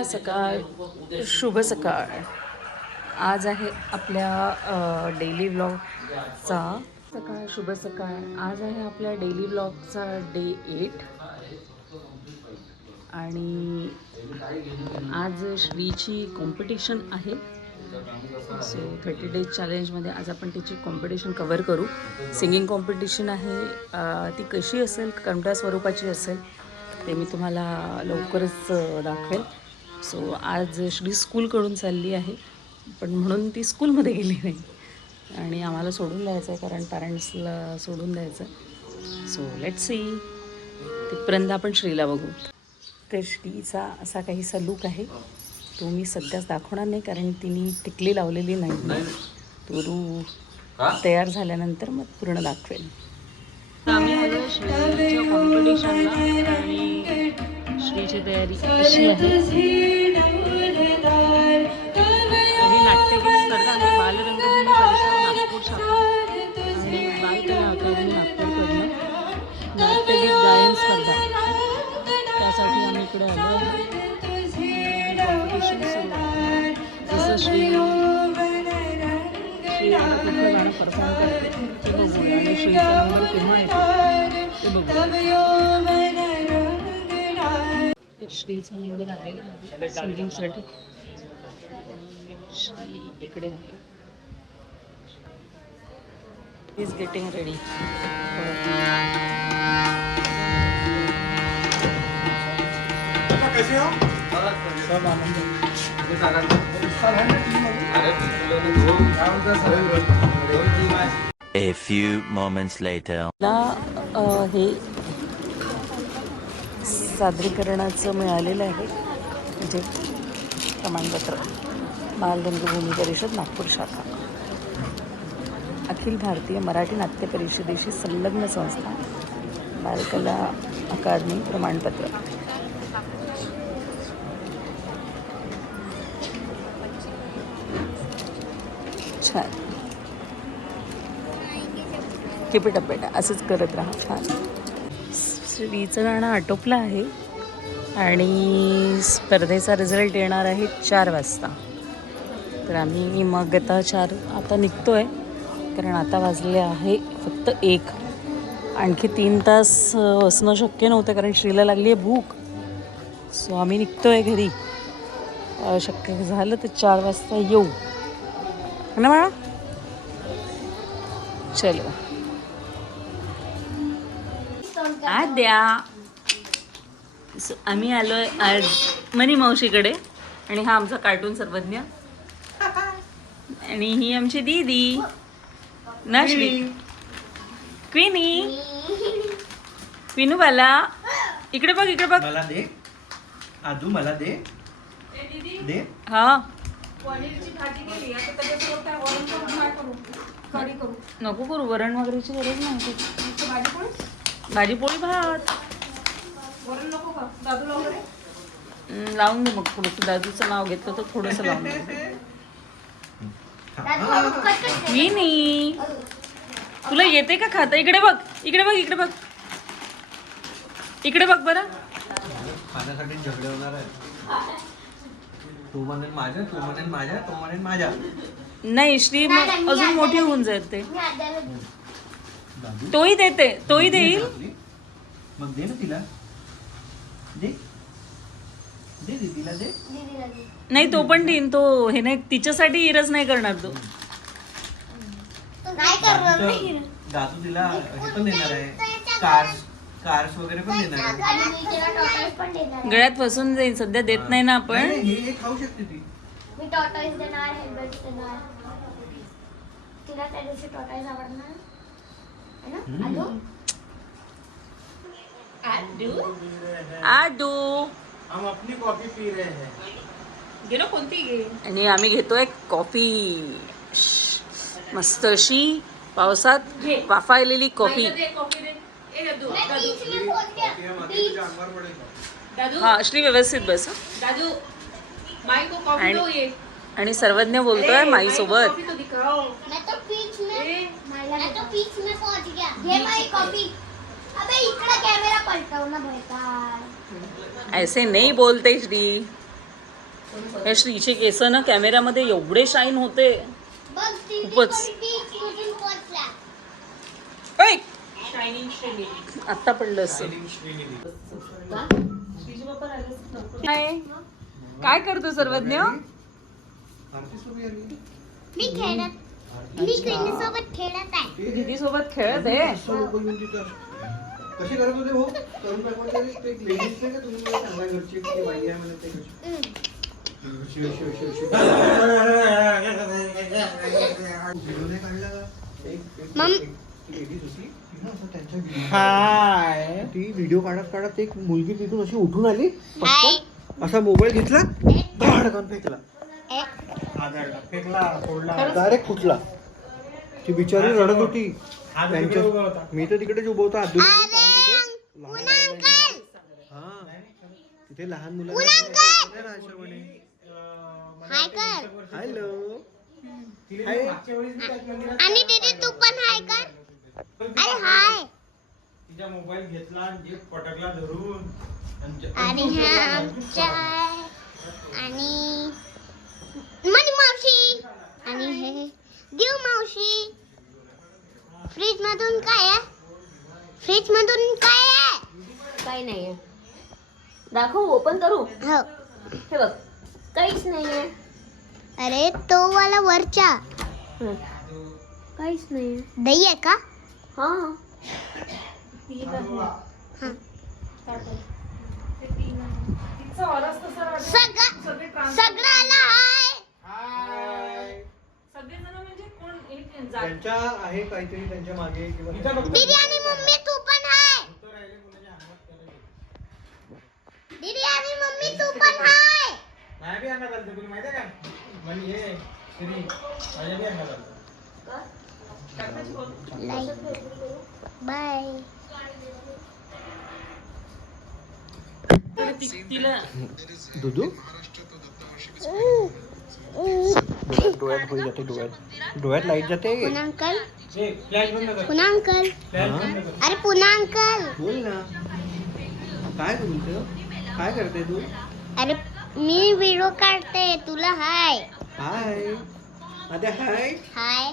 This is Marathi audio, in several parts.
सकाळ सकाळ शुभ सकाळ. आज आहे आपल्या डेली व्लॉगचा सकाळ शुभ सकाळ. आज आहे आपल्या डेली व्लॉगचा डे 8 आणि आज श्रीची कॉम्पिटिशन आहे. सो 30 डेज चॅलेंजमध्ये आज आपण तिची कॉम्पिटिशन कवर करू. सिंगिंग कॉम्पिटिशन आहे. ती कशी असेल, कोणत्या स्वरूपाची असेल ते मी तुम्हाला लवकरच दाखवेल. सो आज श्री स्कूलकडून चालली आहे, पण म्हणून ती स्कूलमध्ये गेली नाही आणि आम्हाला सोडून द्यायचं आहे, कारण पॅरेंट्सला सोडून द्यायचं आहे. So let's see. तिथपर्यंत आपण श्रीला बघू. तर श्रीचा असा काहीसा लूक आहे. तो मी सध्याच दाखवणार नाही, कारण तिने टिकली लावलेली नाही. तो तयार झाल्यानंतर मग पूर्ण दाखवेल. आम्ही आलो श्रीच्या कॉम्पिटिशनला आणि श्रीची तयारी कशी आहे. ही नाट्यगीत स्पर्धा आहे बालरंगभूमी परिसर नागपूर शाखा आणि बालकला अकादमी नागपूरकडनं नाट्यगीत गायन स्पर्धा, त्यासाठी आम्ही इकडे आलो आहे. कॉम्पिटिशन सुरू आहे. जसं श्री आता कुठलं गाणं परफॉर्म करते ते बघू आणि श्रीचा नंबर केव्हा येतो ते बघू. श्रीचा नंबर आलेला आहे सिंगिंगसाठी. श्री इकडे आहे. Is getting ready. कैसे हो? सब आनंद A few moments later. हे सादरीकरणाचं मिळालेलं आहे, म्हणजे प्रमाणपत्र. बालरंगभूमी परिषद नागपूर शाखा, अखिल भारतीय मराठी नाट्य परिषदेशी संलग्न संस्था, बालकला अकादमी प्रमाणपत्र. छान. टिपेटपेटा असंच करत राहा. छान. श्रीचं गाणं आटोपलं आहे आणि स्पर्धेचा रिझल्ट येणार आहे 4 वाजता. तर आम्ही मग आता निघतो आहे, कारण आता वाजले आहे फक्त 1. आणखी 3 तास असणं शक्य नव्हतं, कारण श्रीला लागली आहे भूक. सो आम्ही निघतो आहे घरी. शक्य झालं तर 4 वाजता येऊ ना बाळा. चलो आद्या. आम्ही आलो आहे आज मनी मावशीकडे, आणि हा आमचा कार्टून सर्वज्ञ, आणि ही आमची दीदी ना श्री क्विनी. क्विनू बाला इकडे बघ, इकडे बघ. मला दे आदू, मला दे दे. हा पनीरची भाजी केली आता त्याच्यासोबत काय वरण करू, कढी करू. नको करू, वरण वगैरेची गरज नाही. भाजी पोळी, भाजी पोळी भात वरण नको का दादूला वगैरे. लावून दे मग थोडंसं. दादूचं नाव घेतलं तर थोडंसं लावून दे. मी नाही, तुला येते का खाता? इकडे बघ, इकडे बघ, इकडे बघ, इकडे बघ बरं. माझ्यासाठी झगडे होणार आहे. तू म्हणेल माझ्या, तू म्हणेल माझ्या, तू म्हणेल माझ्या. नाही श्री मग अजून मोठी होऊन जाते. तोही देते, तोही देईल. मग दे ना तिला. दे दे तिला दे. नाही तो पण देईन. तो हे नाही, तिच्यासाठी इरज नाही करणार तो. दादू तिला हे पण देणार आहे, कार्स वगैरे पण देणार आहे. गळ्यात फसून जाईल. सध्या देत नाही ना आपण. हे खाऊ शकते ती. मी टॉर्टॉइज देणार, हेल्मेट देणार. तिला त्या दिवशी टॉर्टॉइज आवडणार है ना. आडू हम अपनी कॉफी पी रहे हैं. गेलो कोणती घे. आणि आम्ही घेतोय कॉफी. मस्त अशी पावसात वाफायलेली कॉफी. कॉफी दे. ए दादू, बीच में पहुंच गया. दादू, हा श्री व्यवस्थित बस. दादू माई को कॉफी दो. ये आणि सर्वज्ञ बोलतोय माई सोबत. कॉफी तो दिखाओ. मैं तो बीच ए, में पहुंच गया. ये माई कॉफी. अबे इकडे कॅमेरा पलटव ना बेटा. ऐसे नहीं बोलते श्री. या श्रीचे केस ना कॅमेऱ्यामध्ये एवढे शाईन होते. बघ ती खूपच. कुठून पोहोचला. ऐ! शायनिंग श्रीनिधी. आत्ता पडलं असं. काय करतो सर्वज्ञ? मी सोबत खेळत आहे. दीदी सोबत खेळत आहे. कशी करत होते भाऊ करून दाखवते ते एक लेडीज नाही का तुम्ही मला सांगा घरची ती बाई आहे म्हणे ते कशी व्हिडिओ नाही काढला एक लेडीज होती ती ना असं त्यांच्या ती व्हिडिओ काढत काढत एक मुलगी तिथून अशी उठून आली पटकन असा मोबाईल घेतला धडकन फेकला डायरेक्ट फुटला. ती बिचारी रडत होती. त्यांच्या मी तर तिकडेच उभं होतो तिथे लहान मुलं हॅलो आणि दीदी तू पण हाय कर. अरे हाय. तिचा मोबाईल घेतला आणि जे पटकला धरून आणि हा आमचा आणि मनी मावशी आणि हे देव मावशी. फ्रीज मधून काय आहे? फ्रीज मधून काय आहे? काही नाहीये. दाखव, ओपन करू. हो. हे बघ, काहीच नाहीये. अरे तो वाला वरचा काहीच नाहीये. दही आहे का? हा तिचा आवाज कसा वाटतो? सगळं आला हाय. सगळेजण म्हणजे कोण एक त्यांच्या आहे काहीतरी त्यांच्या मागे किंवा दीदी आणि मम्मी तू पण हाय. दीदी आणि मम्मी तू पण हाय. नाही बी आणणार चालतं तुला माहिती आहे का म्हणजे हे श्री माझ्या बी आणणार चालतं बाय. तिला दुधू डोळ्यात होई जाते डोळ्यात लाईट जाते पुन्हा अंकल. फ्लॅश बंद कर पुन्हा अंकल. अरे पुन्हा अंकल. बोल ना काय बोलतो काय करते तू अरे मी व्हिडिओ काढते. तुला हाय. हाय अरे हाय हाय.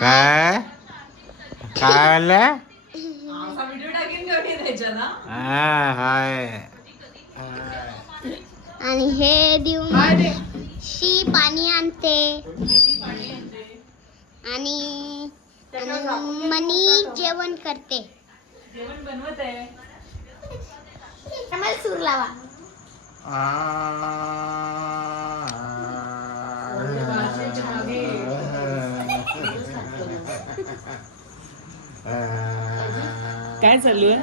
काय काय आला असा व्हिडिओ टाकेन गाडी द्यायच्या ना. हाय आणि हे देऊन शी पाणी आणते. आणि मनी जेवण करते. जेवण बनवत आहे. मला सूर लावा. काय चालू आहे?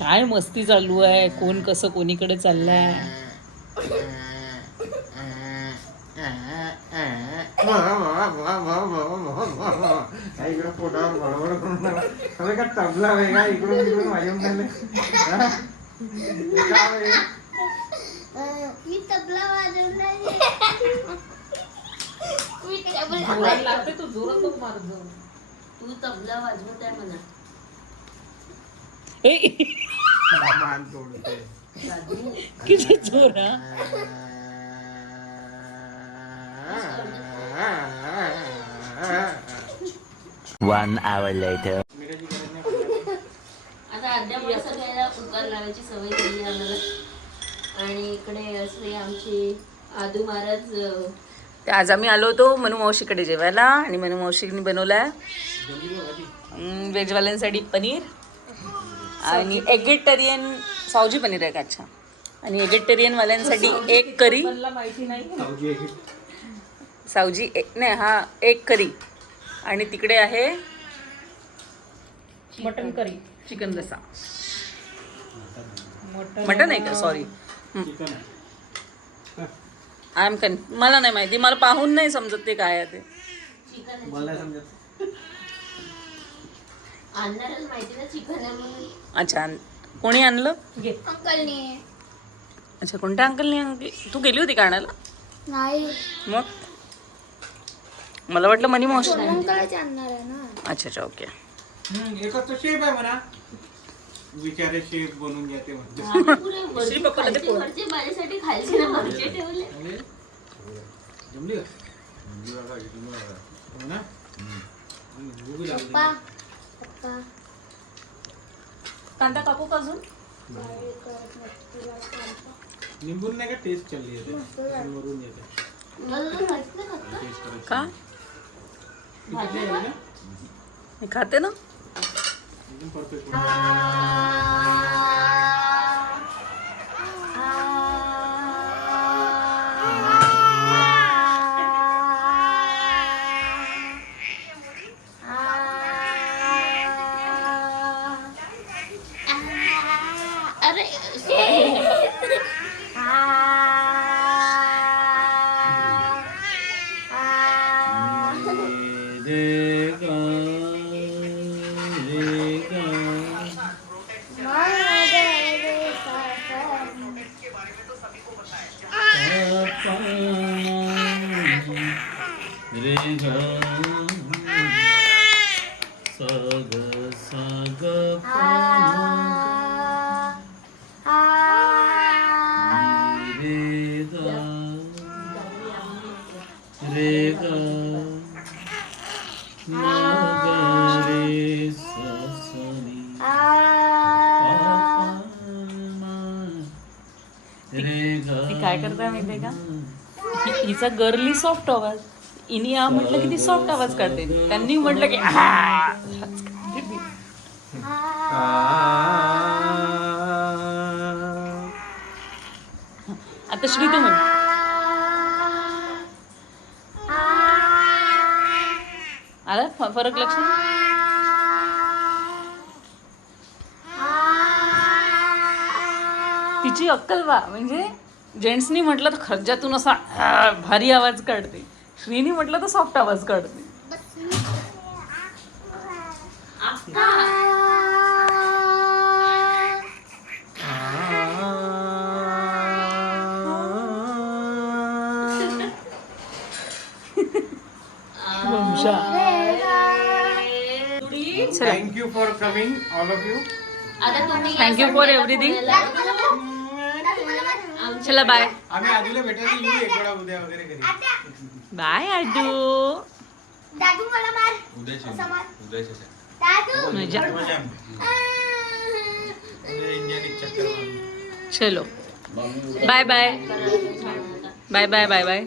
काय मस्ती चालू आहे? कोण कसं कोणीकडे चाललंय? इकडे पोटावर बडबड करून का तबला वेगळा इकडून तिकडून वाजवून राहिले मी तबला वाजवून जोरात लागते तू जोरात नको मारत जाऊ. तू तबला वाजवत आहे म्हणा. मान तोडते किती जोरा. 1 hour later. आता आद्यामुळे सगळ्याला उकार लावायची सवय झाली आम्हाला. आणि इकडे असले आमचे आदू महाराज. तर आज आम्ही आलो होतो मनू मावशीकडे जेवायला आणि मनू मावशीने बनवलाय व्हेजवाल्यांसाठी पनीर आणि एगेटेरियन सावजी पनीर आहे का. अच्छा. आणि एगेटेरियनवाल्यांसाठी एक करी. मला माहिती नाही. सावजी नाही हा एक करी. आणि तिकडे आहे मटन करी. चिकन रसा. मटन आहे का. सॉरी आय एम मला नाही माहिती. मला पाहून नाही समजत ते काय आहे ते. मला समजत आणणारच माहिती ना चिकन आहे म्हणून. अच्छा. कोणी आणलं? अंकलने. अच्छा. कोणत्या अंकलने आणली? तू गेली होती का आणायला? नाही. मग मला वाटलं मनी मावशी नाही. सोनमकडेच आणणार आहे ना. अच्छा अच्छा ओके. एकच तर शेप आहे म्हणा. विचारे शेप बनवून घ्या ते म्हणते. श्री पप्पाला ते पोळ. वरचे माझ्यासाठी खालचे ना वरचे ठेवले. जमली का? हो ना? भूक लागली. पप्पा पप्पा कांदा कापू का अजून? निंबून नाही का टेस्ट चालली आहे ते. वरून येते. मला तर माहित नाही खात. टेस्ट करायची. का भाजी आहे ना? मी खाते ना. एकदम परफेक्ट. अरे ती काय करताय माहितीये का? हिचा गर्ली सॉफ्ट आवाज. इनी आ म्हटलं की ती सॉफ्ट आवाज काढते. त्यांनी म्हटलं की आता श्री तू म्हण. आला फरक लक्षात? तिची अक्कल वा. म्हणजे जेंट्सनी म्हटलं तर खर्जातून असा भारी आवाज काढते. श्रीनी म्हटलं तर सॉफ्ट आवाज काढते. वंशा. Thank you for coming, all of you. आता तुम्ही थँक्यू फॉर एव्हरीथिंग. चला बाय. आम्ही आधीला भेटायला येऊ एक वेळा उद्या वगैरे घरी. बाय आडू. दादू मला मार. असं मार. दादू मजा. मजा. उद्या इंडियात चक्कर मारू. चलो bye bye bye bye bye bye.